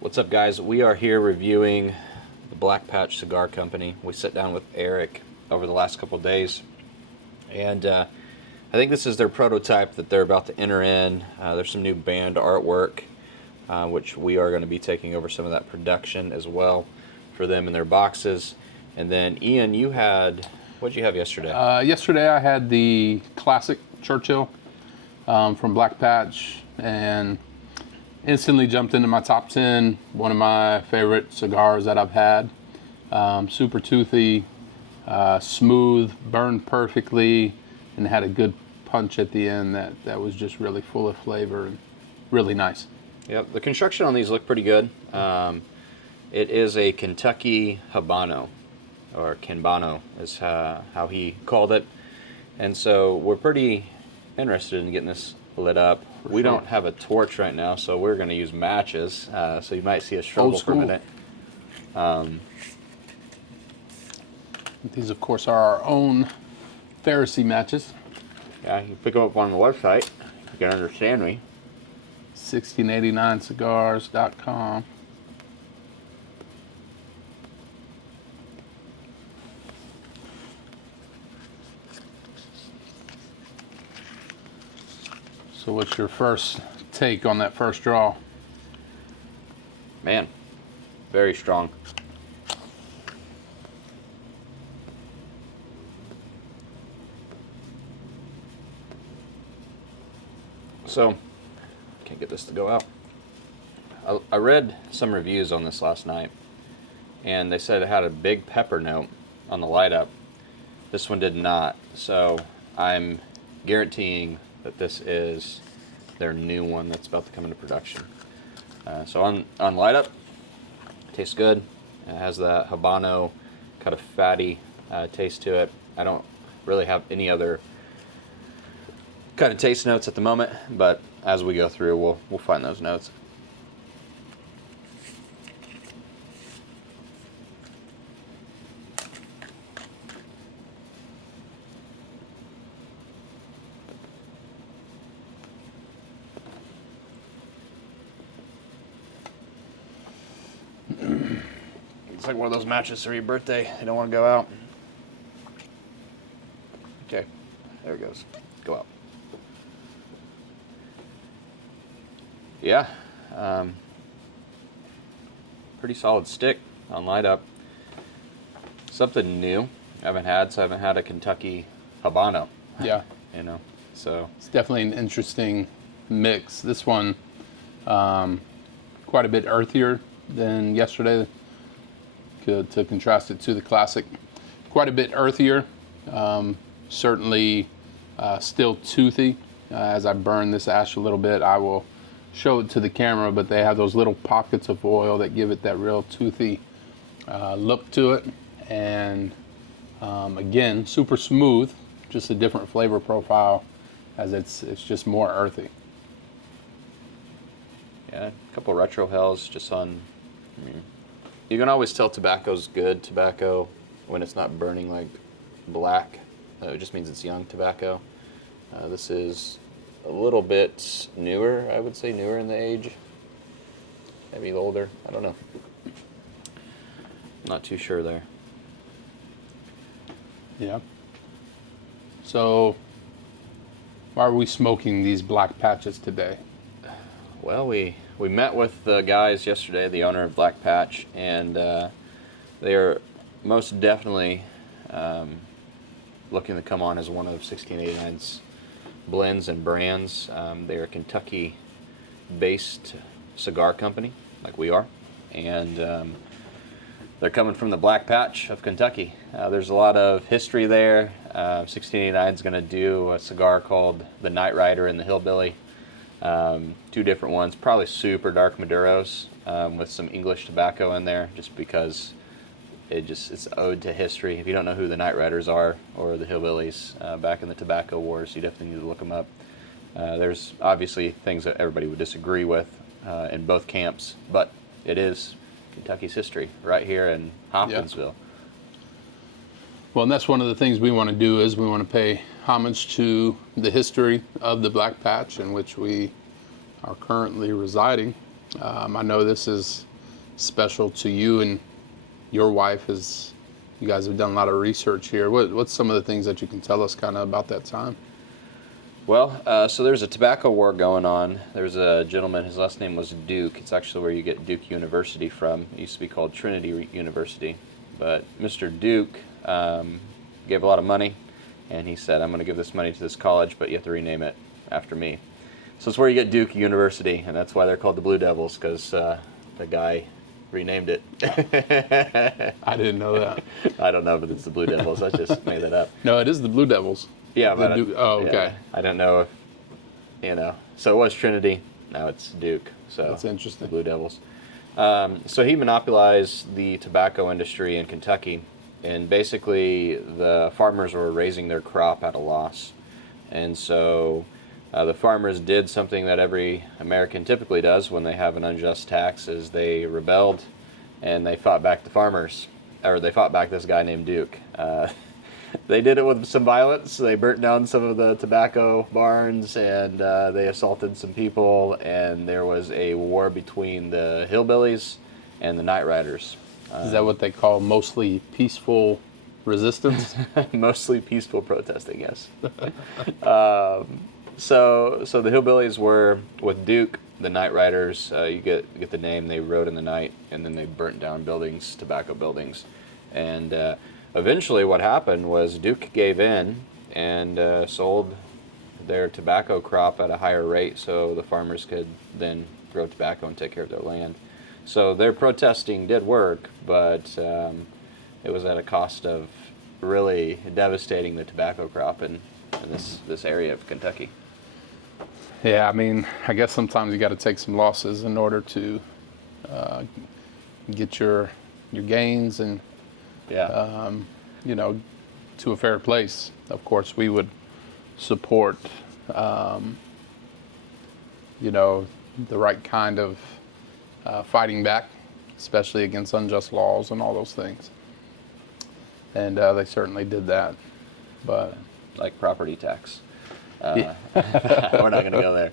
What's up, guys? We are here reviewing the Black Patch Cigar Company. We sat down with Eric over the last couple of days, and I think this is their prototype that they're about to enter in. There's some new band artwork, which we are going to be taking over some of that production as well for them in their boxes. And then, Ian, you had, what did you have yesterday? Yesterday I had the classic Churchill from Black Patch, and instantly jumped into my top 10. One of my favorite cigars that I've had. Super toothy, smooth, burned perfectly, and had a good punch at the end that was just really full of flavor and really nice. Yep, the construction on these look pretty good. It is a Kentucky Habano, or Kenbano is how he called it. And so we're pretty interested in getting this lit up. We don't have a torch right now, so we're going to use matches. So you might see us struggle for a minute. These, of course, are our own Pharisee matches. Yeah, you can pick them up on the website. You can understand me. 1689cigars.com. So what's your first take on that first draw? Man, very strong. So, can't get this to go out. I read some reviews on this last night, and they said it had a big pepper note on the light up. This one did not, so I'm guaranteeing that this is their new one that's about to come into production. So on light up, tastes good. It has that Habano kind of fatty taste to it. I don't really have any other kind of taste notes at the moment, but as we go through, we'll find those notes. It's like one of those matches for your birthday. You don't want to go out. Okay, there it goes. Go out. Yeah, pretty solid stick on light up. Something new I haven't had, so I haven't had a Kentucky Habano. Yeah. You know, so. It's definitely an interesting mix. This one, quite a bit earthier than yesterday, to contrast it to the classic. Quite a bit earthier, certainly still toothy. As I burn this ash a little bit, I will show it to the camera, but they have those little pockets of oil that give it that real toothy look to it. And again, super smooth, just a different flavor profile, as it's just more earthy. Yeah, a couple retro hells just on. I mean, you can always tell tobacco's good tobacco when it's not burning like black. It just means it's young tobacco. This is a little bit newer, I would say, newer in the age. Maybe older, I don't know. Not too sure there. Yeah. So, why are we smoking these Black Patches today? Well, we met with the guys yesterday, the owner of Black Patch, and they are most definitely looking to come on as one of 1689's blends and brands. They are a Kentucky-based cigar company, like we are, and they're coming from the Black Patch of Kentucky. There's a lot of history there. 1689 is going to do a cigar called the Night Rider and the Hillbilly. Two different ones, probably super dark Maduros with some English tobacco in there, just because it's ode to history. If you don't know who the Night Riders are or the Hillbillies back in the tobacco wars, you definitely need to look them up. There's obviously things that everybody would disagree with in both camps, but it is Kentucky's history right here in Hopkinsville. Yeah. Well, and that's one of the things we want to do, is we want to pay homage to the history of the Black Patch in which we are currently residing. I know this is special to you and your wife? As you guys have done a lot of research here, what's some of the things that you can tell us kind of about that time? Well, so there's a tobacco war going on. There's a gentleman, his last name was Duke. It's actually where you get Duke University from. It used to be called Trinity University. But Mr. Duke gave a lot of money, and he said, I'm going to give this money to this college, but you have to rename it after me. So it's where you get Duke University, and that's why they're called the Blue Devils, because the guy renamed it. I didn't know that. I don't know if it's the Blue Devils. I just made that up. No, it is the Blue Devils. Yeah, but okay. Yeah, I don't know if, So it was Trinity. Now it's Duke. So that's interesting. The Blue Devils. So he monopolized the tobacco industry in Kentucky, and basically the farmers were raising their crop at a loss, and so the farmers did something that every American typically does when they have an unjust tax: is they rebelled, and they fought back the farmers, or they fought back this guy named Duke. They did it with some violence. They burnt down some of the tobacco barns, and they assaulted some people, and there was a war between the hillbillies and the night riders. Is that what they call mostly peaceful resistance? Mostly peaceful protesting, yes. So the hillbillies were with Duke. The night riders, you get the name. They rode in the night, and then they burnt down buildings, tobacco buildings, and eventually what happened was Duke gave in and sold their tobacco crop at a higher rate, so the farmers could then grow tobacco and take care of their land. So their protesting did work, but it was at a cost of really devastating the tobacco crop in this area of Kentucky. Yeah, I mean, I guess sometimes you got to take some losses in order to get your gains and Yeah. To a fair place. Of course, we would support the right kind of fighting back, especially against unjust laws and all those things. And they certainly did that. But like property tax. We're not going to go there.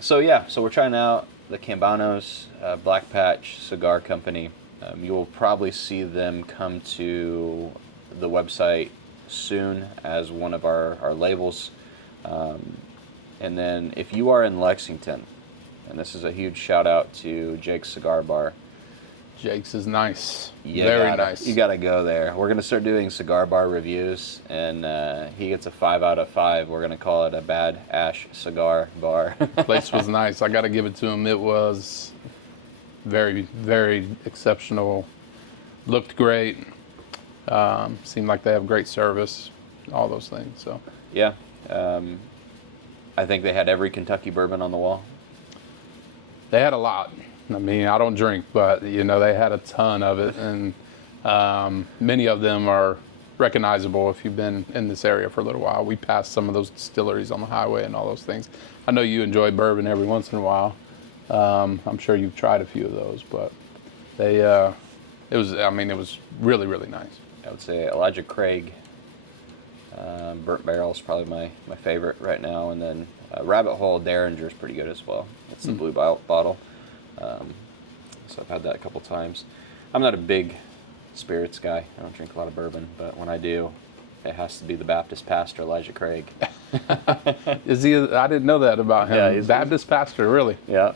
So we're trying out the Cambanos Black Patch Cigar Company. You will probably see them come to the website soon as one of our labels. And then if you are in Lexington, and this is a huge shout out to Jake's Cigar Bar. Jake's is nice. Very nice. You got to go there. We're going to start doing cigar bar reviews, and he gets a 5 out of 5. We're going to call it a Bad Ash Cigar Bar. Place was nice. I got to give it to him. It was very, very exceptional. Looked great. Seemed like they have great service. All those things. So yeah, I think they had every Kentucky bourbon on the wall. They had a lot. I mean, I don't drink, but they had a ton of it, and many of them are recognizable if you've been in this area for a little while. We passed some of those distilleries on the highway and all those things. I know you enjoy bourbon every once in a while. I'm sure you've tried a few of those, but it was really, really nice. I would say Elijah Craig Burnt Barrel is probably my favorite right now, and then Rabbit Hole Derringer is pretty good as well. It's the blue bottle. So I've had that a couple times. I'm not a big spirits guy. I don't drink a lot of bourbon, but when I do, it has to be the Baptist pastor, Elijah Craig. Is he? I didn't know that about him. Yeah, he's Baptist pastor, really? Yeah,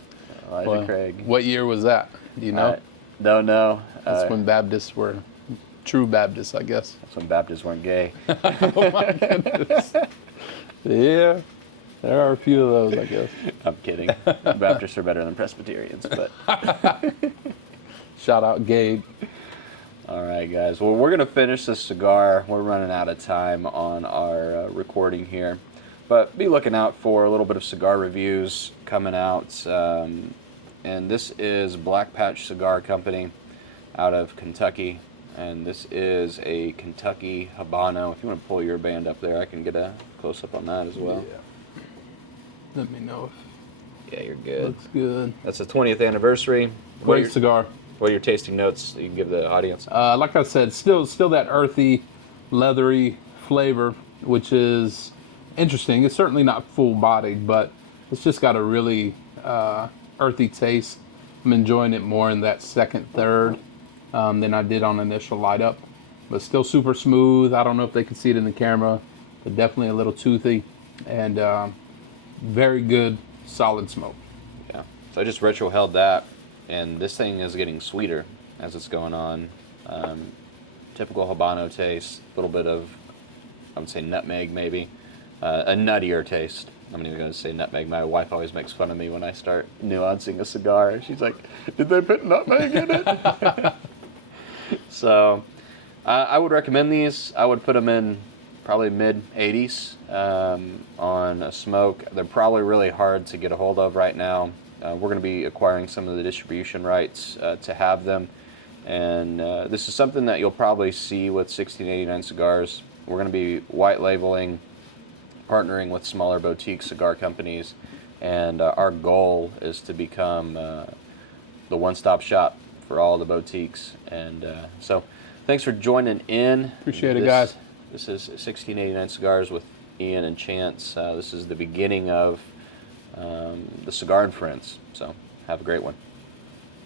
Elijah Craig. What year was that? Do you know? Don't know. That's when Baptists were true Baptists, I guess. That's when Baptists weren't gay. Oh my goodness. Yeah. There are a few of those, I guess. I'm kidding. Baptists are better than Presbyterians, but... Shout out Gabe. All right, guys. Well, we're going to finish this cigar. We're running out of time on our recording here. But be looking out for a little bit of cigar reviews coming out. And this is Black Patch Cigar Company out of Kentucky. And this is a Kentucky Habano. If you want to pull your band up there, I can get a close-up on that as well. Yeah. Let me know if yeah, you're good. looks good. That's the 20th anniversary. Great cigar. What are your tasting notes you can give the audience? Like I said, still that earthy, leathery flavor, which is interesting. It's certainly not full-bodied, but it's just got a really earthy taste. I'm enjoying it more in that second, third than I did on initial light up. But still super smooth. I don't know if they can see it in the camera, but definitely a little toothy and very good, solid smoke. Yeah. So I just retro held that, and this thing is getting sweeter as it's going on. Typical Habano taste, a little bit of, I would say nutmeg maybe, a nuttier taste. I'm not even going to say nutmeg. My wife always makes fun of me when I start nuancing a cigar. She's like, "Did they put nutmeg in it?" So I would recommend these. I would put them in probably mid 80s on a smoke. They're probably really hard to get a hold of right now. We're going to be acquiring some of the distribution rights to have them. And this is something that you'll probably see with 1689 cigars. We're going to be white labeling, partnering with smaller boutique cigar companies, and our goal is to become the one-stop shop for all the boutiques. And so thanks for joining in. Appreciate it, guys. This is 1689 Cigars with Ian and Chance. This is the beginning of the Cigar and Friends. So have a great one.